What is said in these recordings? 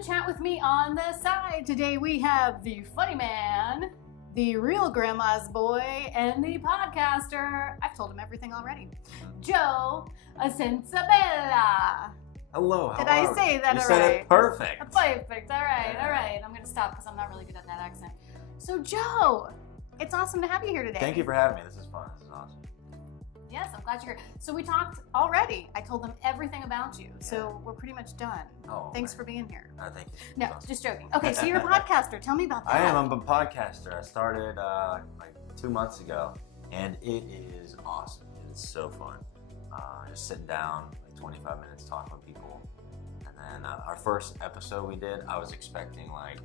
to chat with me on the side. Today we have the funny man, the real grandma's boy, and the podcaster. I've told him everything already. Joe Sensabella. Hello, how Did are I say that you all said right? it perfect. Perfect. All right, Yeah. all right. I'm going to stop because I'm not really good at that accent. So, Joe, it's awesome to have you here today. Thank you for having me. This is fun. This is awesome. Yes, I'm glad you're here. So we talked already. I told them everything about you. So we're pretty much done. Oh, Thanks man. for being here. Thank you. No, That's awesome. just joking. Okay, so you're a podcaster. Tell me about that. I am. I'm a podcaster. I started like 2 months ago, and it is awesome. It's so fun. Just sitting down, like 25 minutes, talking with people. And then our first episode we did, I was expecting like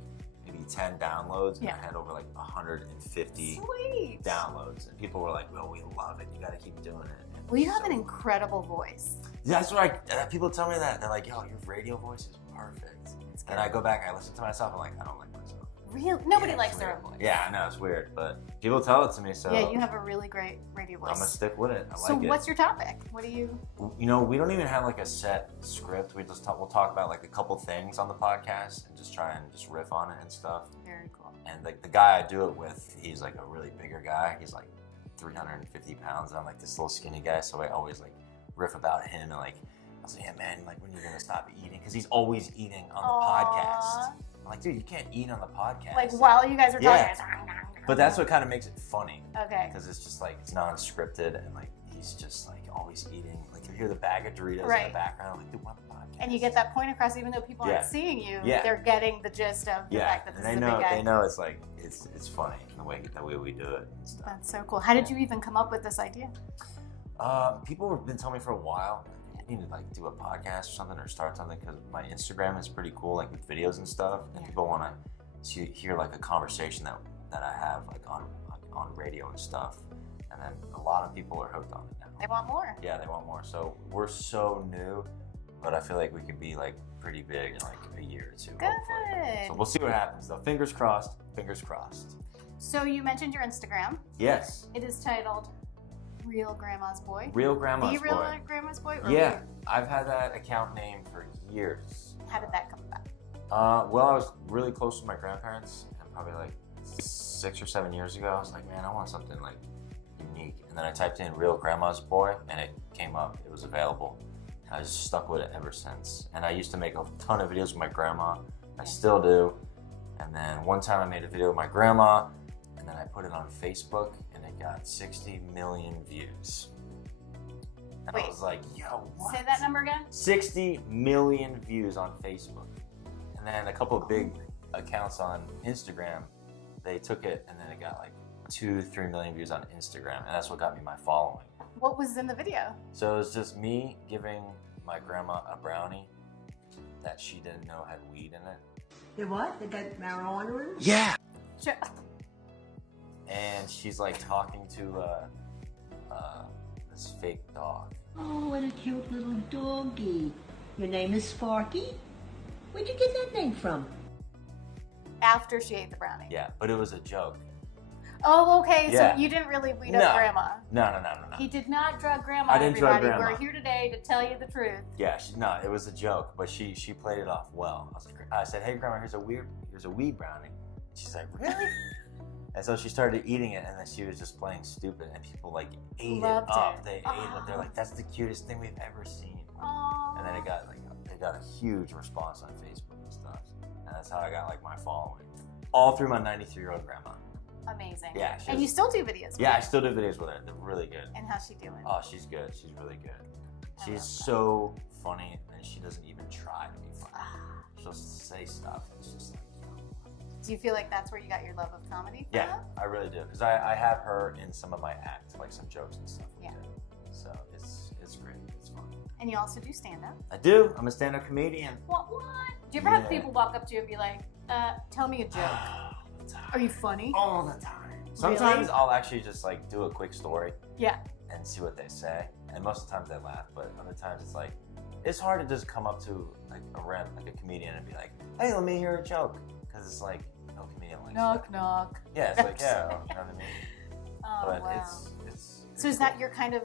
maybe 10 downloads, and Yeah. I had over like 150 Sweet. downloads. And people were like, well, we love it. You got to keep doing it. And Well, you it's have so an fun. incredible voice. That's what people tell me that. They're like, yo, your radio voice is perfect. It's good. And I go back, I listen to myself, I'm like, I don't like myself. Real? Nobody Yeah, likes it's their weird. own voice. Yeah, I know, it's weird, but people tell it to me, so Yeah, you have a really great radio voice. I'm gonna stick with it. I So like it. what's your topic? What do you... You know, we don't even have like a set script. We'll talk about like a couple things on the podcast and just try and just riff on it and stuff. Very cool. And like the guy I do it with, he's like a really bigger guy. He's like 350 pounds, and I'm like this little skinny guy, so I always like riff about him and like I was like, yeah, man, like when you're gonna stop eating? Because he's always eating on the podcast. I'm like, dude, you can't eat on the podcast. Like while you guys are Yeah. talking. But that's what kind of makes it funny. Okay. Because it's just like, it's non-scripted and like, he's just like always eating. Like you hear the bag of Doritos in Right. the background, like, dude, we're on the podcast. And you get that point across even though people Yeah. aren't seeing you. Yeah. They're getting the gist of the fact that and this is they a know, big guy. they know it's like, it's funny the way we do it and stuff. That's so cool. How did you even come up with this idea? People have been telling me for a while, you need to like do a podcast or something or start something because my Instagram is pretty cool, like with videos and stuff, and Yeah. people want to hear like a conversation that I have like on radio and stuff, and then a lot of people are hooked on it now. They want more. Yeah, they want more. So we're so new, but I feel like we could be like pretty big in like a year or two. Good. Hopefully. So we'll see what happens though. Fingers crossed. Fingers crossed. So you mentioned your Instagram. Yes. It is titled Real Grandma's Boy. Real Grandma's The Real Boy. Grandma's Boy? Or Yeah, Real? I've had that account name for years. How did that come about? Well, I was really close to my grandparents, and probably like 6 or 7 years ago, I was like, man, I want something like unique. And then I typed in Real Grandma's Boy, and it came up. It was available. And I just stuck with it ever since. And I used to make a ton of videos with my grandma. I still do. And then one time I made a video with my grandma, and then I put it on Facebook, and it got 60 million views. And Wait. I was like, yo, what? Say that number again? 60 million views on Facebook. And then a couple of big accounts on Instagram, they took it and then it got like 2-3 million views on Instagram. And that's what got me my following. What was in the video? So it was just me giving my grandma a brownie that she didn't know had weed in it. They what? They got marijuana in it? Yeah. Sure. And she's like talking to this fake dog. Oh, what a cute little doggy. Your name is Sparky? Where'd you get that name from? After she ate the brownie. Yeah, but it was a joke. Oh, okay. Yeah. So you didn't really weed No. up Grandma. No. He did not drug Grandma. I didn't drug everybody. Grandma. We're here today to tell you the truth. Yeah, no, it was a joke, but she played it off well. I said, "Hey, Grandma, here's a weed brownie." She's like, "Really?" And so she started eating it, and then she was just playing stupid, and people like ate Loved it up. it. They ate it. They're like, "That's the cutest thing we've ever seen." Aww. And then it got a huge response on Facebook and stuff, and that's how I got like my following, all through my 93-year-old grandma. Amazing. Yeah, And you still do videos. Yeah, I with her. still do videos with her. They're really good. And how's she doing? Oh, she's good. She's really good. I She's love that. so funny, and she doesn't even try to be funny. Ah. She'll say stuff. It's just like, Do you feel like that's where you got your love of comedy from? yeah, I really do. Because I have her in some of my acts, like some jokes and stuff. we Yeah. do. So it's great. It's fun. And you also do stand up. I do. I'm a stand-up comedian. What? Do you ever have Yeah. people walk up to you and be like, tell me a joke? All the time. Are you funny? All the time. Sometimes I'll actually just like do a quick story Yeah. and see what they say. And most of the times they laugh, but other times it's like, it's hard to just come up to like a comedian and be like, hey, let me hear a joke. Because it's like, no comedian likes Knock, that. knock. Yeah, it's like, yeah, you know what I mean? Oh, But wow. it's So is that your kind of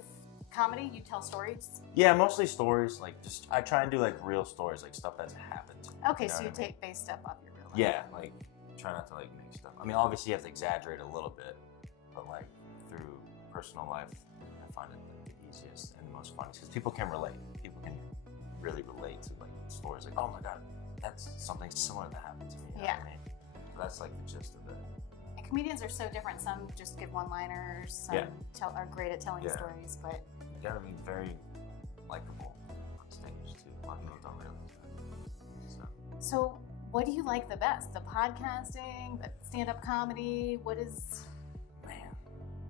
comedy? You tell stories? Yeah, mostly stories. Like I try and do like real stories, like stuff that's happened. Okay, You know so you what I mean? take base stuff off your real life. Yeah, like try not to like make stuff. I mean, obviously you have to exaggerate a little bit, but like through personal life, I find it like, the easiest and the most fun because people can relate. People can really relate to like stories like, oh my god, that's something similar that happened to me. You know what I mean? So that's like the gist of it. And comedians are so different. Some just give one-liners. Some Yeah. are great at telling Yeah. stories, but You gotta be very likable on stage too. A lot of people don't realize that. so what do you like the best? The podcasting, the stand-up comedy? What is? Man,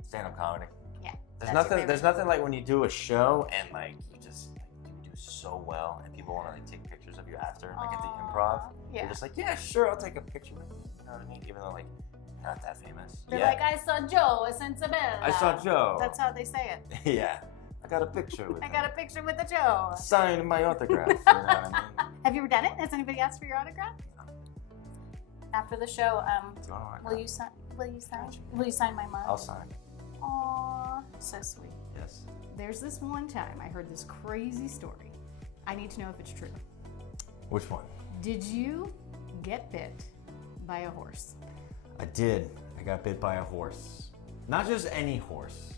stand-up comedy. Yeah. There's that's your nothing. favorite. There's nothing like when you do a show and like you just like, you do so well and people want to like take pictures of you after, like at the improv. Aw, Yeah. You're just like, yeah, sure, I'll take a picture with you. You know what I mean? Even though like you're not that famous. They're yeah. like, I saw Joe, a Sensabella. I saw Joe. That's how they say it. yeah. I got a picture with I him. got a picture with the Joe. Sign my autograph. You know what I mean? Have you ever done it? Has anybody asked for your autograph? After the show, Do you want will you sign? Will you sign? Will you sign my mug? I'll sign. Aw, so sweet. Yes. There's this one time I heard this crazy story. I need to know if it's true. Which one? Did you get bit by a horse? I did. I got bit by a horse. Not just any horse.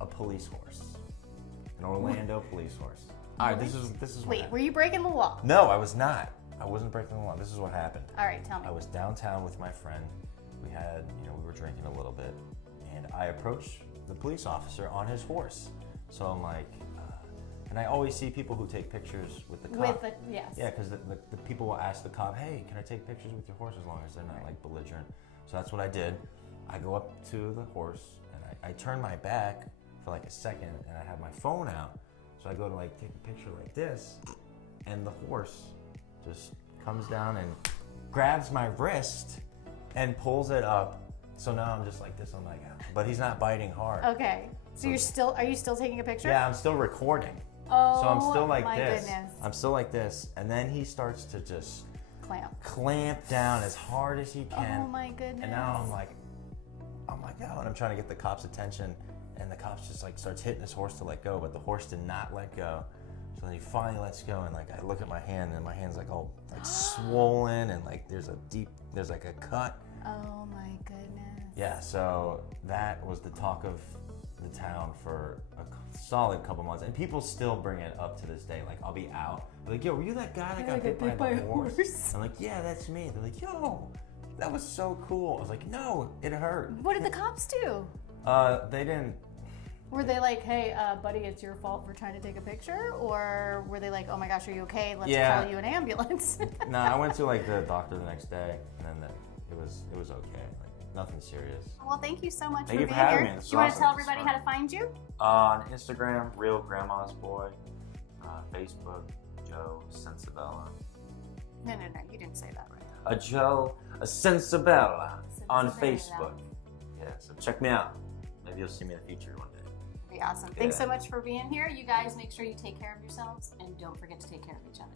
A police horse. An Orlando police horse. All right, this is what Wait, happened. were you breaking the law? No, I was not. I wasn't breaking the law. This is what happened. All right, tell me. I was downtown with my friend. We had, we were drinking a little bit, and I approached the police officer on his horse. So I'm like, and I always see people who take pictures with the cop. Yes. Yeah, because the people will ask the cop, hey, can I take pictures with your horse as long as they're not like belligerent? So that's what I did. I go up to the horse and I turn my back for like a second and I have my phone out. So I go to like take a picture like this and the horse just comes down and grabs my wrist and pulls it up. So now I'm just like this, I'm like, but he's not biting hard. Okay. So are you still taking a picture? Yeah, I'm still recording. Oh, So I'm still like my this. goodness. I'm still like this. And then he starts to just Clamp down as hard as he can. Oh my goodness. And now I'm like, oh my God. And I'm trying to get the cop's attention. And the cop's just like starts hitting his horse to let go, but the horse did not let go. So then he finally lets go. And like, I look at my hand and my hand's like all like swollen. And like, there's like a cut. Oh my goodness. Yeah. So that was the talk of the town for a solid couple months, and people still bring it up to this day. Like I'll be out, they're like, yo, were you that guy that got bit by a horse? I'm like, yeah, that's me. They're like, yo, that was so cool. I was like, no, it hurt. What did the cops do? They didn't. Were they like, hey, buddy, it's your fault for trying to take a picture? Or were they like, oh my gosh, are you okay? Let's call you an ambulance. No, I went to like the doctor the next day, and then it was okay. Like nothing serious. Well, thank you so much Thank for you being for having here. me. This Do you want was to tell awesome. This everybody was how to find you? On Instagram, Real Grandma's Boy. Facebook, Joe Sensabella. No, you didn't say that right. A Joe, a Sensabella on Sensabella. Facebook. Yeah, so check me out. Maybe you'll see me in the future one day. Be awesome. Thanks Yeah. so much for being here. You guys make sure you take care of yourselves and don't forget to take care of each other.